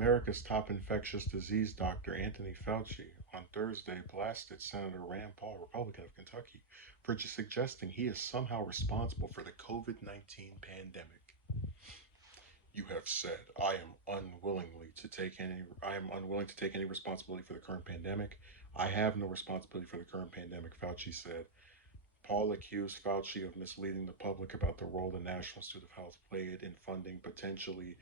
America's top infectious disease doctor, Anthony Fauci, on Thursday blasted Senator Rand Paul, Republican of Kentucky, for just suggesting he is somehow responsible for the COVID-19 pandemic. You have said, I am unwilling to take any responsibility for the current pandemic. I have no responsibility for the current pandemic, Fauci said. Paul accused Fauci of misleading the public about the role the National Institute of Health played in funding potentially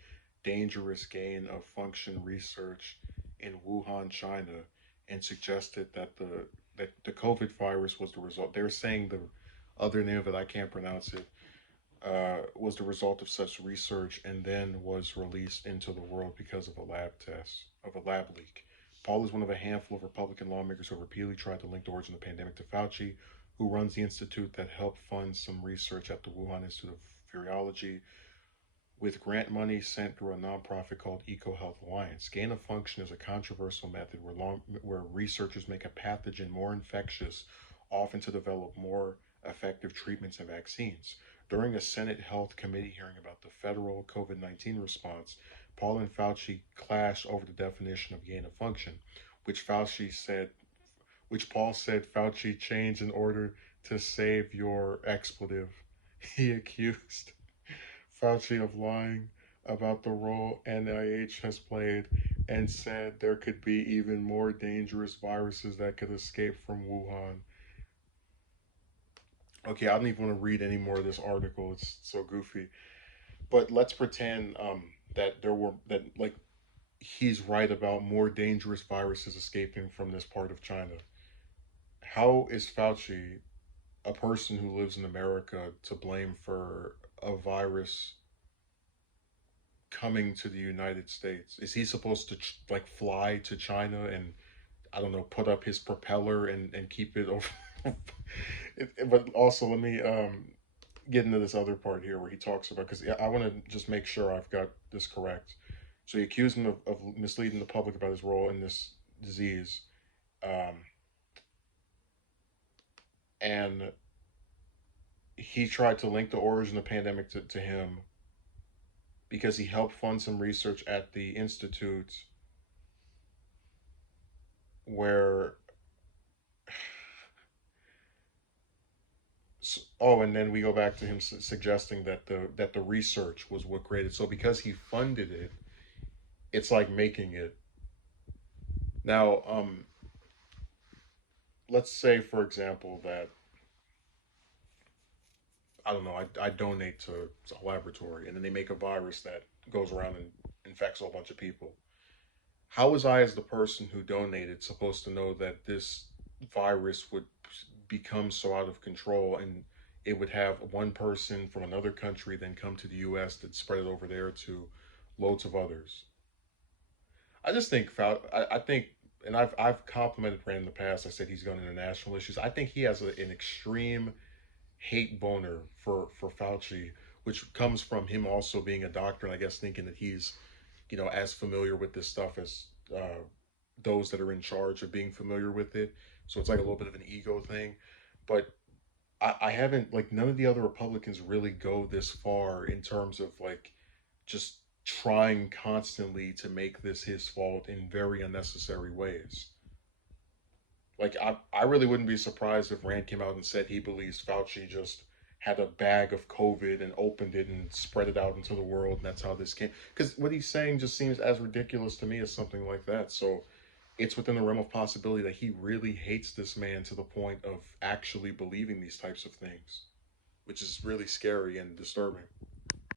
dangerous gain of function research in Wuhan, China, and suggested that the COVID virus was the result. They're saying the other name of it, I can't pronounce it, was the result of such research and then was released into the world because of a lab leak. Paul is one of a handful of Republican lawmakers who repeatedly tried to link the origin of the pandemic to Fauci, who runs the institute that helped fund some research at the Wuhan Institute of Virology with grant money sent through a nonprofit called EcoHealth Alliance. Gain of function is a controversial method where researchers make a pathogen more infectious, often to develop more effective treatments and vaccines. During a Senate Health Committee hearing about the federal COVID-19 response, Paul and Fauci clashed over the definition of gain of function, which Fauci said which Paul said Fauci changed in order to save your expletive. He accused Fauci of lying about the role NIH has played and said there could be even more dangerous viruses that could escape from Wuhan. Okay, I don't even want to read any more of this article. It's so goofy. But let's pretend that like he's right about more dangerous viruses escaping from this part of China. How is Fauci, a person who lives in America, to blame for a virus coming to the United States? Is he supposed to like fly to China and I don't know, put up his propeller and keep it over? But also, let me get into this other part here where he talks about, because I want to just make sure I've got this correct. So he accused him of misleading the public about his role in this disease. Um, and he tried to link the origin of the pandemic to him because he helped fund some research at the institute where oh, and then we go back to him suggesting that the research was what created. So because he funded it, it's like making it. Now, let's say for example that I don't know, I donate to a laboratory and then they make a virus that goes around and infects a whole bunch of people. How was I, as the person who donated, supposed to know that this virus would become so out of control and it would have one person from another country then come to the US to spread it over there to loads of others? I just think, I think, and I've complimented Brand in the past. I said he's going international issues. I think he has an extreme hate boner for Fauci, which comes from him also being a doctor, and I guess thinking that he's, as familiar with this stuff as those that are in charge of being familiar with it. So it's like a little bit of an ego thing. But I haven't, like, none of the other Republicans really go this far in terms of like just trying constantly to make this his fault in very unnecessary ways. Like, I really wouldn't be surprised if Rand came out and said he believes Fauci just had a bag of COVID and opened it and spread it out into the world, and that's how this came. Because what he's saying just seems as ridiculous to me as something like that. So it's within the realm of possibility that he really hates this man to the point of actually believing these types of things, which is really scary and disturbing.